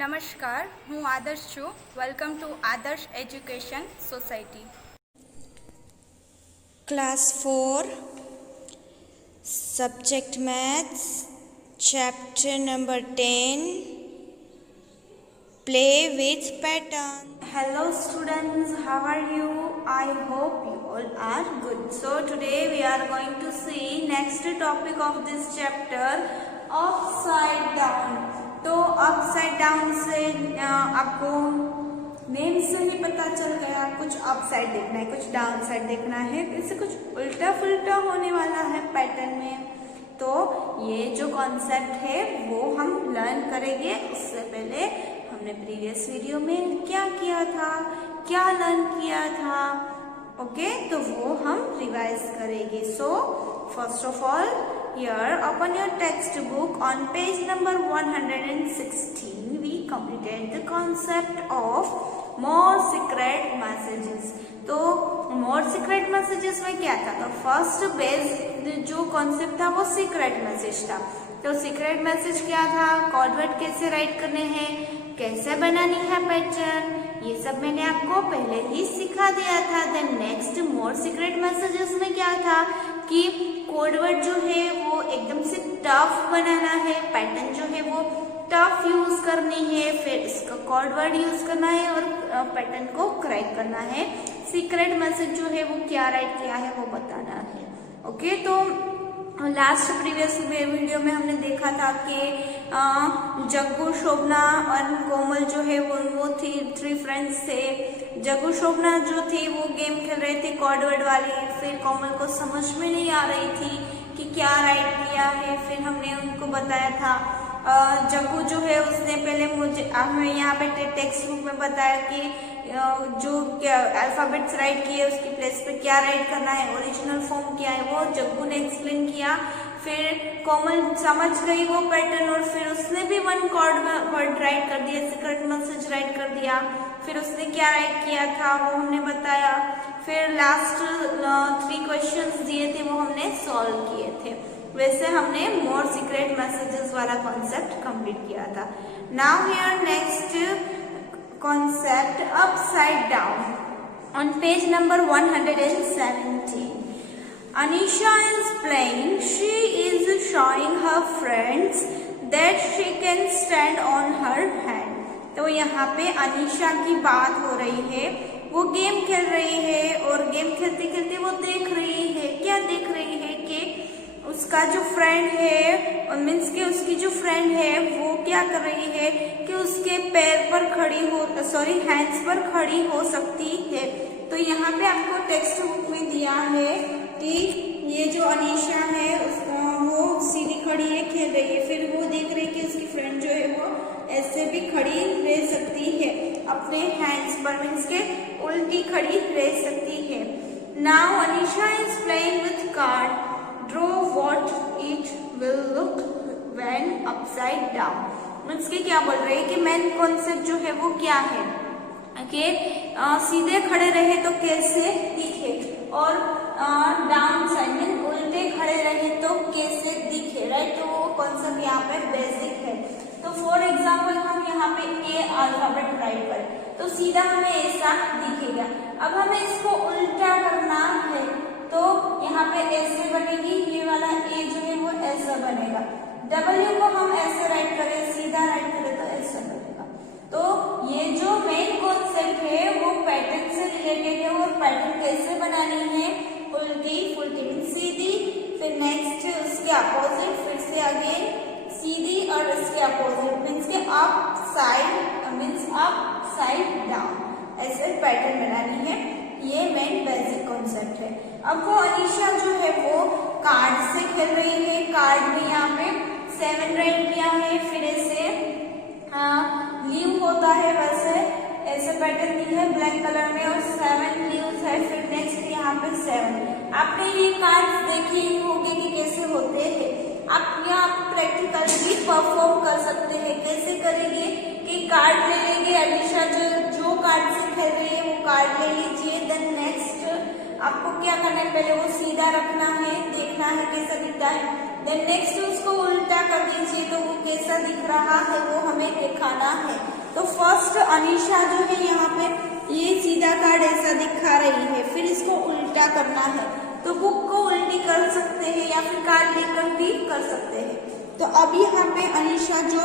नमस्कार, હું આદર્શ છું. વેલકમ ટુ આદર્શ education society. Class 4 Subject Maths Chapter number 10 Play with Pattern. Hello students, how are you? I hope you all are good. So today we are going to see next topic of this chapter, upside down. तो upside down से आपको name से ही पता चल गया, कुछ upside देखना है, कुछ डाउन साइड देखना है, इससे कुछ उल्टा फुल्टा होने वाला है पैटर्न में. तो ये जो कॉन्सेप्ट है वो हम लर्न करेंगे. उससे पहले हमने प्रीवियस वीडियो में क्या किया था, क्या लर्न किया था, ओके, तो वो हम रिवाइज करेंगे. So first of all, here open your textbook on page number 116. We completed the concept of more secret messages. तो more secret messages में क्या था? तो फर्स्ट बेस जो कॉन्सेप्ट था वो सीक्रेट मैसेज था. तो सीक्रेट मैसेज क्या था, कोड वर्ड कैसे राइट करने हैं, कैसे बनानी है पैटर्न, ये सब मैंने आपको पहले ही सिखा दिया था. Then next more secret messages में क्या था कि कोड वर्ड जो है वो एकदम से टफ बनाना है, पैटर्न जो है वो टफ यूज करनी है, फिर इसका कोड वर्ड यूज करना है और पैटर्न को क्रैक करना है. सीक्रेट मैसेज जो है वो क्या राइट किया है वो बताना है. ओके, तो लास्ट प्रीवियस वीडियो में हमने देखा था कि जग्गू, शोभना और कोमल जो है वो थी, 3 फ्रेंड्स थे. जग्गू शोभना जो थी वो गेम खेल रही थी कोड वर्ड वाली. फिर कोमल को समझ में नहीं आ रही थी कि क्या राइट किया है. फिर हमने उनको बताया था, जग्गू जो है उसने पहले हमें यहाँ पे टेक्स्ट बुक में बताया कि जो अल्फाबेट्स राइट किए उसकी प्लेस पे क्या राइट करना है, ओरिजिनल फॉर्म क्या है, वो जग्गू ने एक्सप्लेन किया. फिर कोमल समझ गई वो पैटर्न और फिर उसने भी 1 कोड वर्ड राइट कर दिया, सीक्रेट मैसेज राइट कर दिया. फिर उसने क्या राइट किया था वो हमने बताया. फिर लास्ट 3 क्वेश्चंस दिए थे वो हमने सॉल्व किए थे. वैसे हमने मोर सीक्रेट मैसेजेस वाला कॉन्सेप्ट कंप्लीट किया था. Now here next concept upside down on page number 117. Anisha is playing. She is showing her friends that she can stand on her hand. तो यहाँ पे अनीशा की बात हो रही है. वो गेम खेल रही है और गेम खेलते खेलते वो देख रही है, क्या देख रही है कि उसका जो फ्रेंड है, मीन्स के उसकी जो फ्रेंड है वो क्या कर रही है कि उसके पैर पर खड़ी हो, सॉरी हैंड्स पर खड़ी हो सकती है. तो यहाँ पे आपको टेक्स्ट बुक में दिया है कि ये जो अनीशा है वो सीधी खड़ी है, खेल रही है. फिर वो देख रही है कि उसकी फ्रेंड जो है वो ऐसे भी खड़ी रह सकती है, अपने हैंड्स पर, मीन्स के उल्टी खड़ी रह सकती है. Now Anisha is playing with card. Draw what it will look when upside down. Means के क्या बोल रहे हैं कि मेन कॉन्सेप्ट जो है वो क्या है कि सीधे खड़े रहे तो कैसे दिखे और डाउन साइड में उल्टे खड़े रहे तो कैसे दिखे, राइट. तो वो कॉन्सेप्ट यहाँ पे बेसिक है. तो फॉर एग्जाम्पल हम यहाँ पे ए अल्फाबेट राइट करें तो सीधा हमें ऐसा दिखेगा. अब हमें इसको उल्टा करना है तो यहाँ पे ऐसे बनेगी, ये वाला ए जो है वो ऐसा बनेगा. डब्ल्यू को हम ऐसे राइट करें, सीधा राइट करें तो ऐसा बनेगा. तो ये जो मेन कॉन्सेप्ट है वो पैटर्न से रिलेटेड है और पैटर्न कैसे बनानी है, उल्टी फुल्टी मीन्स सीधी, फिर नेक्स्ट उसके अपोजिट, फिर से अगेन सीधी और इसके अपोजिट मीन्स के up side means up side down, ऐसे पैटर्न बनानी है. ये मेन बेसिक कॉन्सेप्ट है. अब वो अनीशा जो है वो कार्ड से खेल रही है. कार्ड में यहाँ पे 7 राइट किया है, फिर ऐसे लीव होता है वैसे ऐसे पैटर्न दी है ब्लैक कलर में और 7 लीव्स है. फिर नेक्स्ट यहाँ पे 7. आपने ये कार्ड्स देखे ही होंगे कि कैसे होते हैं. आप यहाँ प्रैक्टिकल भी परफॉर्म कर सकते हैं. कैसे करेंगे कि कार्ड ले लेंगे, अनीशा जो कार्ड से खेल रही है वो कार्ड ले लीजिए. देन नेक्स्ट आपको क्या करना है, पहले वो सीधा रखना है, देखना है कैसा दिखता है. देन नेक्स्ट उसको उल्टा कर दीजिए तो वो कैसा दिख रहा है वो हमें दिखाना है. अनीशा जो है यहाँ पे ये सीधा कार्ड ऐसा दिखा रही है, फिर इसको उल्टा करना है तो बुक को उल्टी कर सकते हैं या फिर कार्ड लेकर भी कर सकते हैं। तो अब यहाँ पे अनीशा जो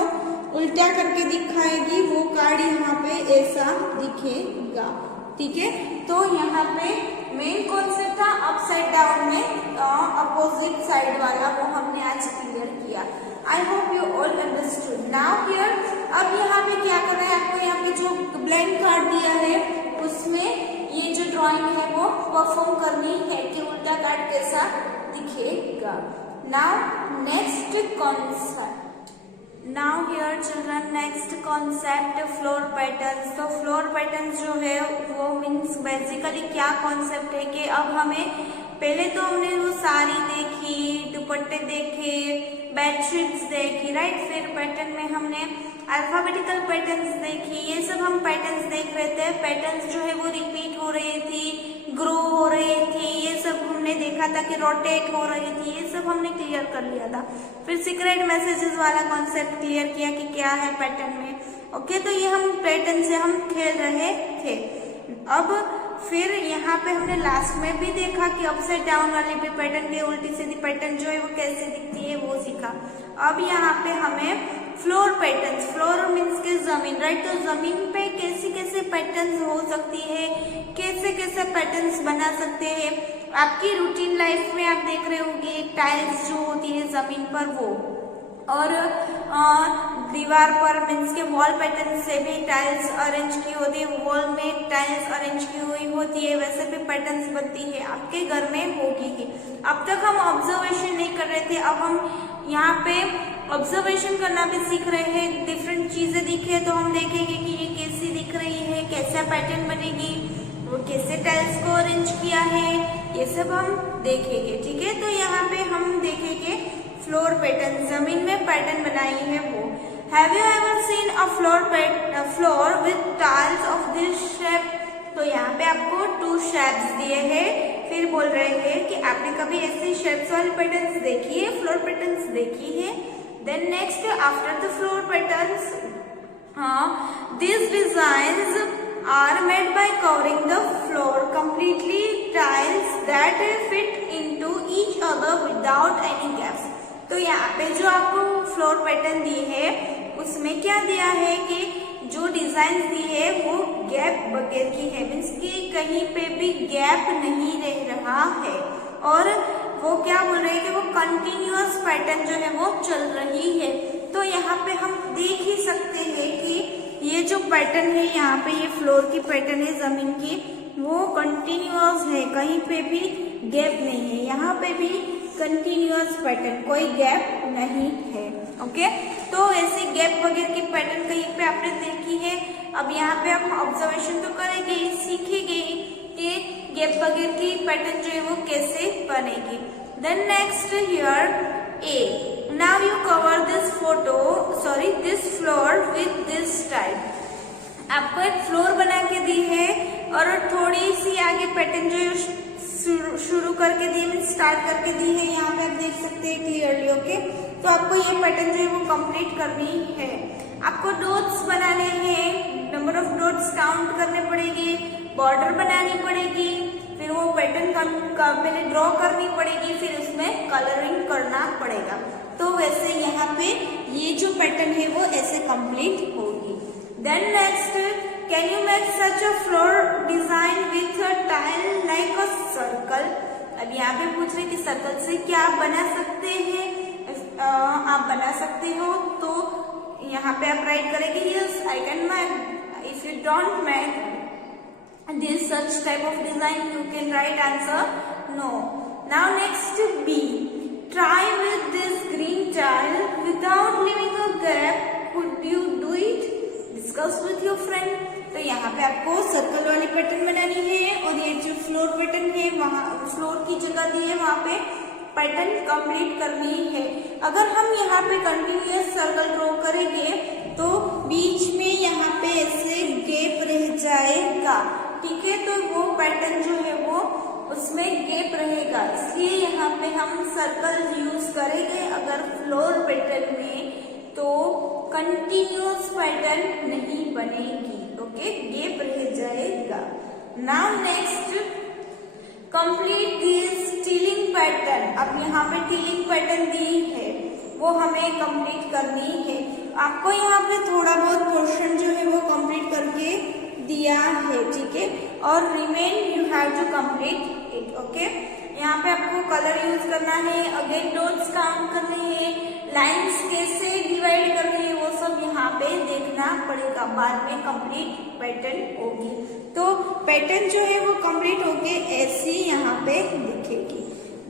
उल्टा करके दिखाएगी वो कार्ड यहाँ पे ऐसा दिखेगा, ठीक है। तो यहाँ पे मेन कॉन्सेप्ट था अपसाइड डाउन में अपोजिट साइड वाला, वो हमने आज क्लियर किया। I hope you all understood. Now here अब यहाँ पे क्या कर रहे हैं, आपको यहाँ पे जो ब्लैंक कार्ड दिया है उसमें ये जो ड्राइंग है वो परफॉर्म करनी है कि उल्टा कार्ड कैसा दिखेगा। Now next concept, now here children next concept floor patterns. तो फ्लोर पैटर्न्स जो है वो मीन्स बेसिकली क्या कॉन्सेप्ट है कि अब हमें पहले तो हमने वो साड़ी देखी, दुपट्टे देखे, बेडशीट्स देखी, राइट। फिर पैटर्न में हमने अल्फाबेटिकल पैटर्न्स देखी, ये सब हम पैटर्न्स देख रहे थे। पैटर्न्स जो है वो रिपीट हो रही थी, ग्रो हो रही थी, ये सब हमने देखा था कि रोटेट हो रही थी, ये सब हमने क्लियर कर लिया था। फिर सीक्रेट मैसेजेस वाला कॉन्सेप्ट क्लियर किया कि क्या है पैटर्न में, ओके। तो ये हम पैटर्न से हम खेल रहे थे। अब फिर यहाँ पे हमने लास्ट में भी देखा कि अपसाइड डाउन वाली भी पैटर्न की उल्टी सीधी पैटर्न जो है वो कैसे दिखती है वो सीखा। अब यहाँ पे हमें फ्लोर पैटर्न्स, फ्लोर मीन्स के जमीन, राइट। तो जमीन पे कैसी कैसे पैटर्न्स हो सकती है, कैसे कैसे पैटर्न्स बना सकते हैं। आपकी रूटीन लाइफ में आप देख रहे होंगे टाइल्स जो होती है जमीन पर वो, और दीवार पर मीन्स के वॉल पैटर्न से भी टाइल्स अरेंज की होती है, वॉल में टाइल्स अरेंज की हुई होती है, वैसे भी पैटर्न्स बनती है, आपके घर में होगी ही। अब तक हम ऑब्जर्वेशन नहीं कर रहे थे, अब हम यहाँ पे ऑब्जर्वेशन करना भी सीख रहे हैं। डिफरेंट चीजें दिखे तो हम देखेंगे कि ये कैसी दिख रही है, कैसा पैटर्न बनेगी, वो कैसे टाइल्स को अरेंज किया है, ये सब हम देखेंगे, ठीक है। तो यहाँ पे हम देखेंगे फ्लोर पैटर्न, जमीन में पैटर्न बनाई है वो। Have you ever seen a floor with tiles of this shape? तो यहाँ पे आपको 2 शेप्स दिए हैं, फिर बोल रहे हैं कि आपने कभी ऐसी शेप्स वाली पैटर्न्स देखी है, फ्लोर पैटर्न्स देखी है। Then next after the floor patterns, these designs are made by covering the floor completely tiles that fit into each other without any gaps। तो यहाँ पे जो आपको फ्लोर पैटर्न दी है उसमें क्या दिया है कि जो डिजाइन दी है वो गैप बगैर की है, मीन्स कि कहीं पे भी गैप नहीं रह रहा है, और वो क्या बोल रहे हैं कि वो कंटिन्यूअस पैटर्न जो है वो चल रही है। तो यहाँ पे हम देख ही सकते हैं कि ये जो पैटर्न है यहाँ पे, ये फ्लोर की पैटर्न है जमीन की, वो कंटिन्यूअस है, कहीं पे भी गैप नहीं है। यहाँ पे भी कंटिन्यूअस पैटर्न, कोई गैप नहीं है, ओके। तो ऐसे गैप वगैरह की पैटर्न कहीं पे आपने देखी है। अब यहाँ पे हम ऑब्जर्वेशन तो करेंगे, सीखेंगे कि गैप वगैरह की पैटर्न जो है वो कैसे बनेगी। Then next here a, now you cover this this floor with this type. आपको एक फ्लोर बना के दी है और थोड़ी सी आगे पैटर्न जो है शुरू करके दी है, स्टार्ट करके दी है, यहाँ पे आप देख सकते हैं क्लियरली, ओके। तो आपको ये पैटर्न जो है वो कंप्लीट करनी है। आपको डॉट्स बनाने हैं, नंबर ऑफ डॉट्स काउंट करने पड़ेंगे, बॉर्डर बनानी पड़ेगी, फिर वो पैटर्न पहले ड्रॉ करनी पड़ेगी, फिर उसमें कलरिंग करना पड़ेगा। तो वैसे यहाँ पे ये जो पैटर्न है वो ऐसे कंप्लीट होगी। Then next, can you make such a floor design with a tile like a circle? अब यहाँ पे पूछ रहे कि सर्कल से क्या आप बना सकते हैं? आप बना सकते हो, तो यहाँ पे आप राइट करेंगे yes I can make. If you don't make this such type of design you can write answer no. Now next B, try with this green tile without leaving a gap, could you do it? Discuss with your friend. तो यहाँ पे आपको circle वाली pattern बनानी है, और ये जो फ्लोर पैटर्न है वहाँ फ्लोर की जगह दी है वहाँ पे पैटर्न कंप्लीट करनी है। अगर हम यहाँ पे कंटिन्यूअस सर्कल ड्रॉ करेंगे तो बीच में यहाँ पे ऐसे गैप रह जाएगा, ठीक है। तो वो पैटर्न जो है वो उसमें गैप रहेगा, इसलिए यहाँ पे हम सर्कल यूज करेंगे अगर फ्लोर पैटर्न में, तो कंटिन्यूअस पैटर्न नहीं बनेगी, ओके, गैप रह जाएगा। Now next, complete this tilling pattern. अब यहाँ पे टीलिंग पैटर्न दी है, वो हमें कंप्लीट करनी है। आपको यहाँ पे थोड़ा बहुत पोर्शन जो है वो कंप्लीट करके दिया है, ठीक है, और remain you have to complete it, okay. यहाँ पे आपको कलर यूज करना है, अगेन डॉट्स काउंट करने हैं, लाइंस कैसे डिवाइड करनी है वो सब यहाँ पे देखना पड़ेगा, बाद में कंप्लीट पैटर्न होगी। तो पैटर्न जो है वो कंप्लीट होके ऐसी यहाँ पे दिखेगी।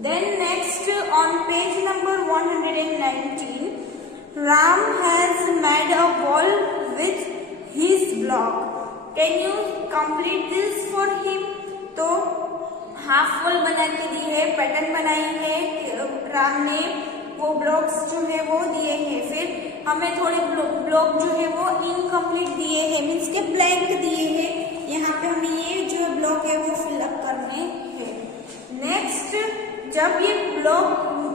Then next, on page number 119, Ram has made a wall with his block, can you complete this for him. तो हाफ वॉल बना के दी है, पैटर्न बनाई है राम ने, वो ब्लॉक्स जो है वो दिए हैं। फिर हमें थोड़े ब्लॉक जो है वो इनकम्प्लीट दिए हैं, मीन्स के ब्लैंक दिए हैं। यहाँ पे हमें ये जो ब्लॉक है वो फिलअप करने हैं। नेक्स्ट, जब ये ब्लॉक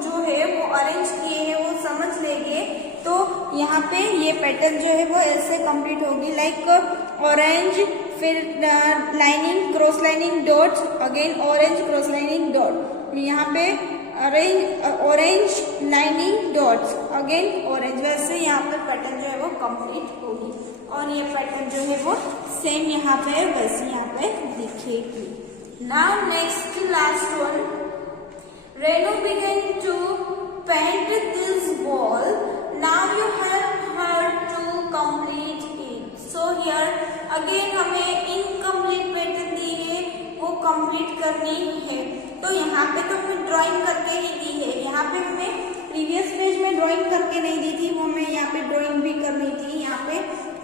जो है वो अरेंज किए हैं वो समझ लेंगे, तो यहाँ पे ये पैटर्न जो है वो ऐसे कंप्लीट होगी, लाइक ऑरेंज, फिर lining, cross lining dots, again orange cross lining dot, यहाँ पे orange lining dots, again orange, वैसे यहाँ पे पैटर्न जो है वो कंप्लीट होगी। और ये पैटर्न जो है वो सेम यहाँ पे वैसे यहाँ पे दिखेगी। Now next last one, Renu began to paint this wall. Now you have her to complete it. So here again हमें incomplete pattern दी है, वो complete करनी है। तो यहाँ पे तो हमें ड्राइंग करके ही दी है, यहाँ पे हमें प्रीवियस पेज में ड्राइंग करके नहीं दी थी, वो हमें यहाँ पे ड्राइंग भी करनी थी। यहाँ पे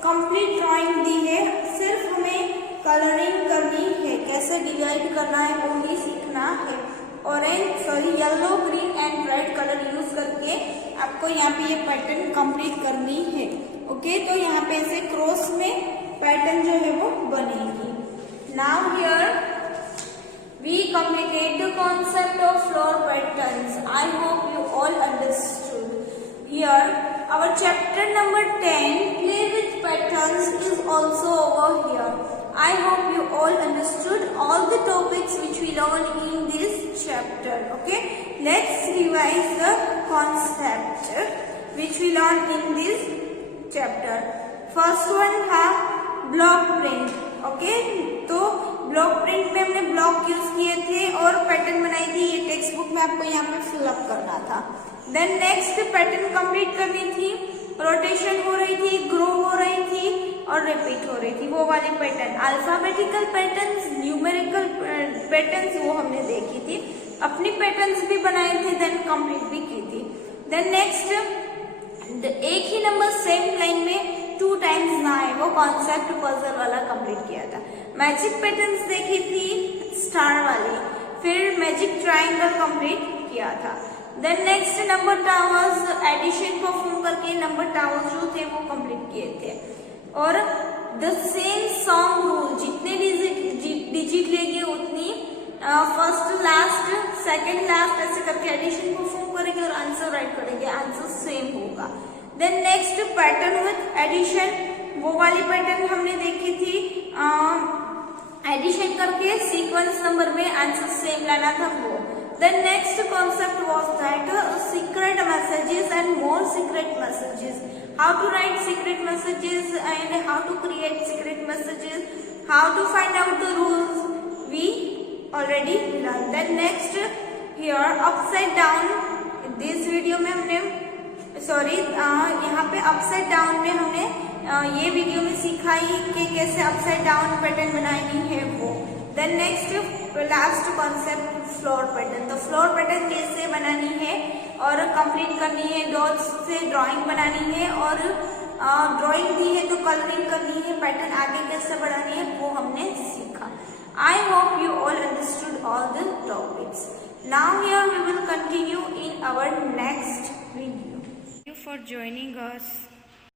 कंप्लीट ड्राइंग दी है, सिर्फ हमें कलरिंग करनी है, कैसे डिवाइड करना है वो ही सीखना है। Yellow, green and red colour use करके आपको यहाँ पे ये पैटर्न कंप्लीट करनी है, ओके। तो यहाँ पे ऐसे क्रॉस में पैटर्न जो है वो बनेगी। Now here we completed the concept of floor patterns. I hope you all understood. Here our chapter number 10, play with patterns, is also over here. I hope you all understood all the topics which we learned in this chapter, okay. Let's revise the concept which we learned in this chapter. First one है block print, okay. तो block print में हमने block use किए थे और pattern बनाई थी, ये टेक्स्ट बुक में आपको यहाँ पे फिलअप करना था। देन नेक्स्ट पैटर्न कंप्लीट करनी थी, रोटेशन हो रही थी, ग्रो हो रही थी और रिपीट हो रही थी, वो वाली pattern. Alphabetical patterns, numerical patterns वो हमने देखी थी, अपनी पैटर्न्स भी बनाए थे, देन कंप्लीट भी की थी। देन नेक्स्ट, एक ही नंबर सेम लाइन में 2 टाइम्स ना आए, वो कॉन्सेप्ट पजल वाला कंप्लीट किया था। मैजिक पैटर्न्स देखी थी स्टार वाली, फिर मैजिक ट्रायंगल कंप्लीट किया था। Then next number towers, addition perform करके नंबर टावर्स जो थे वो कंप्लीट किए थे। और द सेम सॉन्ग रूल, जितने डिजिट लेंगे उतनी फर्स्ट लास्ट सेकंड लास्ट ऐसे करके एडिशन परफॉर्म करेंगे और आंसर राइट करेंगे, आंसर सेम होगा। Then next pattern with addition, वो वाली पैटर्न हमने देखी थी, एडिशन करके सीक्वेंस नंबर में आंसर सेम लाना था वो। Then next concept was that secret messages and more secret messages, how to write secret messages and how to create secret messages, how to find out the rules, we already learn. Then next here upside down, this video में हमने यहाँ पे upside down में हमने ये video में सीखा ही कि कैसे अपसाइड डाउन पैटर्न बनानी है वो। Then next last concept floor pattern, तो फ्लोर पैटर्न कैसे बनानी है और कंप्लीट करनी है, डॉट्स से ड्राइंग बनानी है और ड्राइंग दी है तो कलरिंग करनी है, पैटर्न आगे कैसे बढ़ानी है वो हमने सीखा। I hope you all understood all the topics. Now here we will continue in our next video. Thank you for joining us.